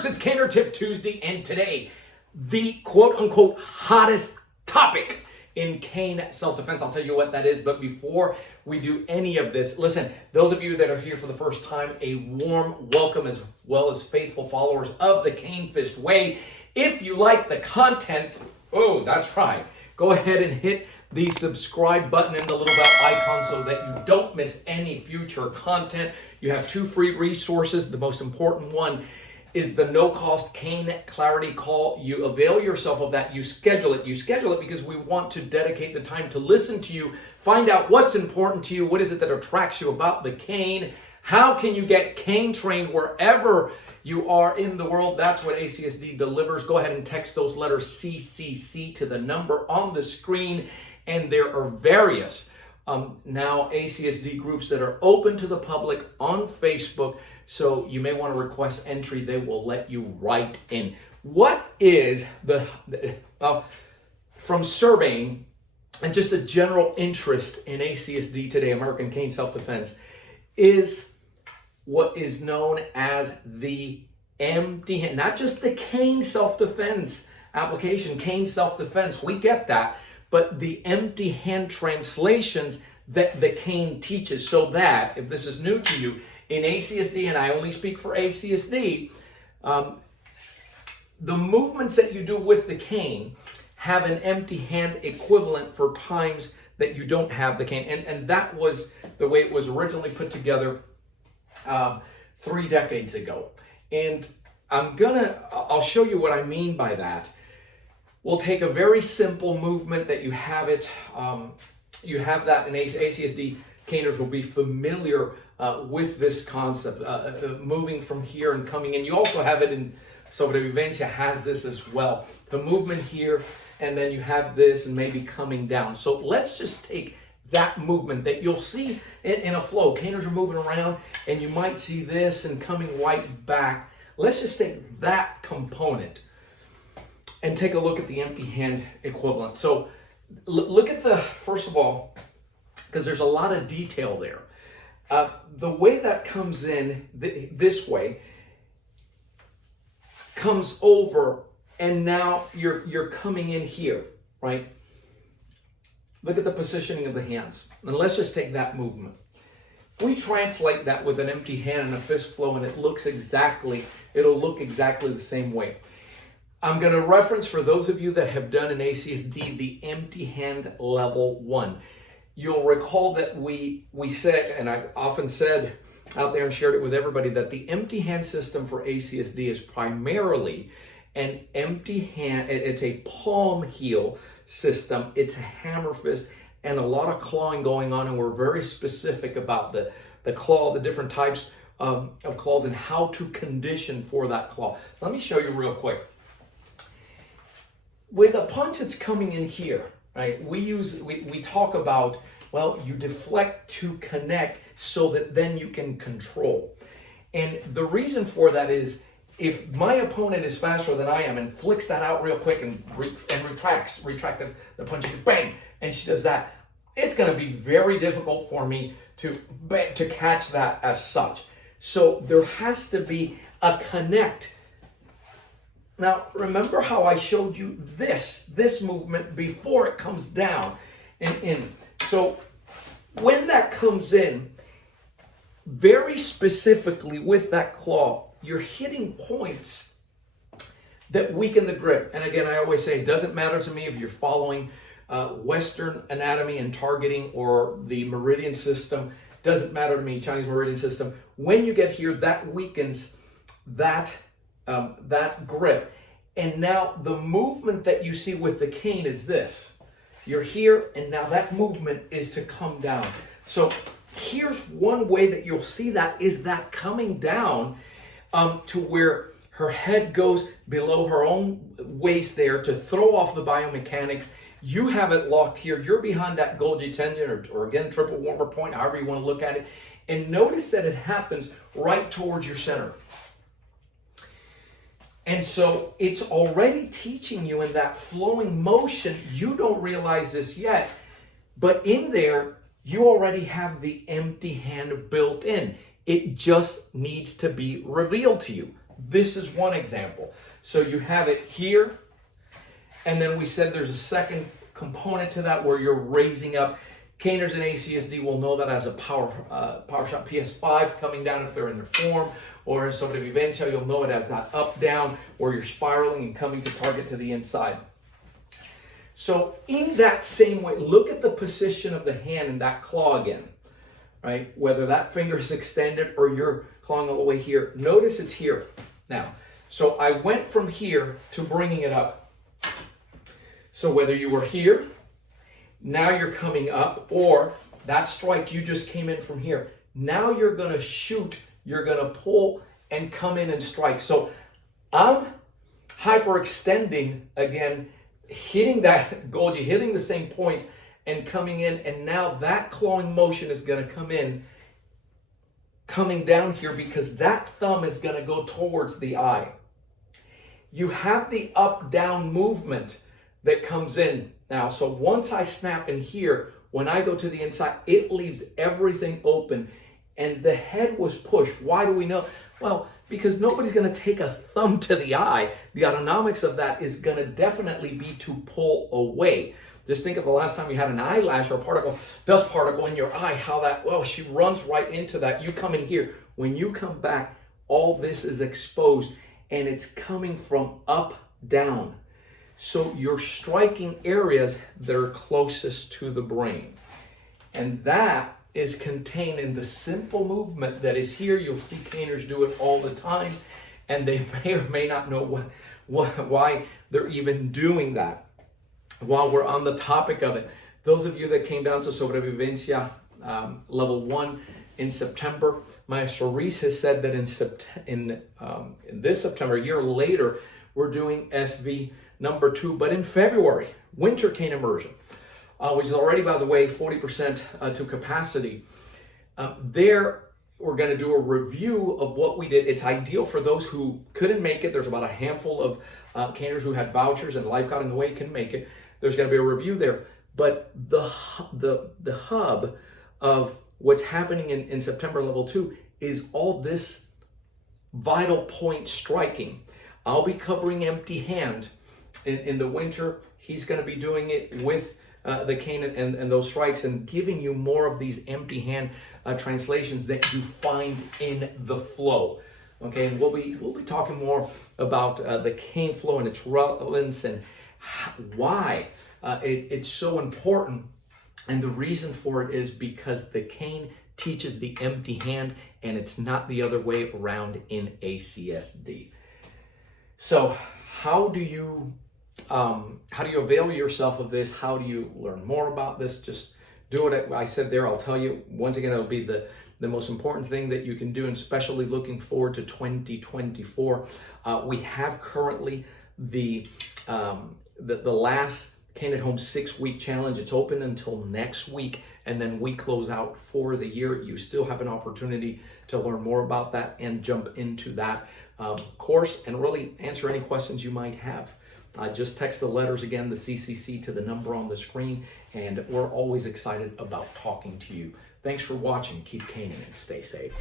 Caners, it's Caner Tip Tuesday, and today, the quote-unquote hottest topic in cane self-defense. I'll tell you what that is, but before we do any of this, listen, those of you that are here for the first time, a warm welcome, as well as faithful followers of the Cane Fist Way. If you like the content, oh, that's right, go ahead and hit the subscribe button and the little bell icon so that you don't miss any future content. You have 2 free resources. The most important one is the no-cost Cane Clarity Call. You avail yourself of that. You schedule it. You schedule it because we want to dedicate the time to listen to you, find out what's important to you, what is it that attracts you about the cane, how can you get cane trained wherever you are in the world. That's what ACSD delivers. Go ahead and text those letters CCC to the number on the screen. And there are various now ACSD groups that are open to the public on Facebook. So you may want to request entry. They will let you right in. What is from surveying and just a general interest in ACSD today, American Cane Self-Defense, is what is known as the empty hand. Not just the cane self-defense application, cane self-defense, we get that, but the empty hand translations that the cane teaches, so that, if this is new to you, in ACSD, and I only speak for ACSD, the movements that you do with the cane have an empty hand equivalent for times that you don't have the cane. And that was the way it was originally put together 3 decades ago. And I'll show you what I mean by that. We'll take a very simple movement that you have it, you have that in ACSD. Caners will be familiar with this concept, moving from here and coming in. You also have it in Sobrevivencia has this as well. The movement here, and then you have this and maybe coming down. So let's just take that movement that you'll see in a flow. Caners are moving around, and you might see this and coming right back. Let's just take that component and take a look at the empty hand equivalent. So look at first of all, because there's a lot of detail there. The way that comes in this way, comes over, and now you're coming in here, right? Look at the positioning of the hands. And let's just take that movement. If we translate that with an empty hand and a fist flow, and it'll look exactly the same way. I'm going to reference, for those of you that have done an ACSD, the empty hand level 1. You'll recall that we said, and I've often said out there and shared it with everybody, that the empty hand system for ACSD is primarily an empty hand. It's a palm heel system. It's a hammer fist and a lot of clawing going on. And we're very specific about the claw, the different types of claws, and how to condition for that claw. Let me show you real quick. With a punch that's coming in here, right, we talk about, well, you deflect to connect so that then you can control. And the reason for that is, if my opponent is faster than I am and flicks that out real quick and retract the punch, bang, and she does that, it's going to be very difficult for me to catch that as such. So there has to be a connect. Now, remember how I showed you this movement before it comes down and in. So when that comes in, very specifically with that claw, you're hitting points that weaken the grip. And again, I always say, it doesn't matter to me if you're following Western anatomy and targeting or the meridian system. Doesn't matter to me, Chinese meridian system. When you get here, that weakens that grip. And now the movement that you see with the cane is this. You're here, and now that movement is to come down. So here's one way that you'll see that, is that coming down to where her head goes below her own waist there to throw off the biomechanics. You have it locked here. You're behind that Golgi tendon, or again, triple warmer point, however you want to look at it. And notice that it happens right towards your center. And so it's already teaching you in that flowing motion. You don't realize this yet, but in there, you already have the empty hand built in. It just needs to be revealed to you. this is one example. So you have it here, and then we said there's a second component to that where you're raising up. Caners in ACSD will know that as a power shot PS5 coming down if they're in their form, or in sobrevivencia, you'll know it as that up-down where you're spiraling and coming to target to the inside. So in that same way, look at the position of the hand and that claw again, right? Whether that finger is extended or you're clawing all the way here. Notice it's here. Now, so I went from here to bringing it up. So whether you were here, now you're coming up, or that strike you just came in from here. Now you're going to shoot, you're going to pull and come in and strike. So I'm hyperextending again, hitting that goji, hitting the same points and coming in. And now that clawing motion is going to come in, coming down here because that thumb is going to go towards the eye. You have the up-down movement that comes in now. So once I snap in here, when I go to the inside, it leaves everything open and the head was pushed. Why do we know? Well, because nobody's going to take a thumb to the eye. The autonomics of that is going to definitely be to pull away. Just think of the last time you had an eyelash or a particle, dust particle in your eye, how that, well, she runs right into that. You come in here. When you come back, all this is exposed and it's coming from up, down. So you're striking areas that are closest to the brain. And that is contained in the simple movement that is here. You'll see caners do it all the time, and they may or may not know why they're even doing that. While we're on the topic of it, those of you that came down to Sobrevivencia level 1 in September, Maestro Reese has said that in this September, a year later, we're doing SV number 2, but in February, winter cane immersion, which is already, by the way, 40% to capacity. There, we're going to do a review of what we did. It's ideal for those who couldn't make it. There's about a handful of caners who had vouchers and life got in the way, couldn't make it. There's going to be a review there. But the hub of what's happening in September level 2 is all this vital point striking. I'll be covering empty hand in the winter. He's going to be doing it with the cane and those strikes and giving you more of these empty hand translations that you find in the flow. Okay, and we'll be talking more about the cane flow and its relevance and why it's so important. And the reason for it is because the cane teaches the empty hand, and it's not the other way around in ACSD. So how do you avail yourself of this? How do you learn more about this? Just do it. I said there, I'll tell you, once again, it'll be the most important thing that you can do, and especially looking forward to 2024. We have currently the last Cane at Home 6-week challenge. It's open until next week, and then we close out for the year. You still have an opportunity to learn more about that and jump into that course and really answer any questions you might have. Just text the letters again, the CCC, to the number on the screen, and we're always excited about talking to you. Thanks for watching. Keep caning and stay safe.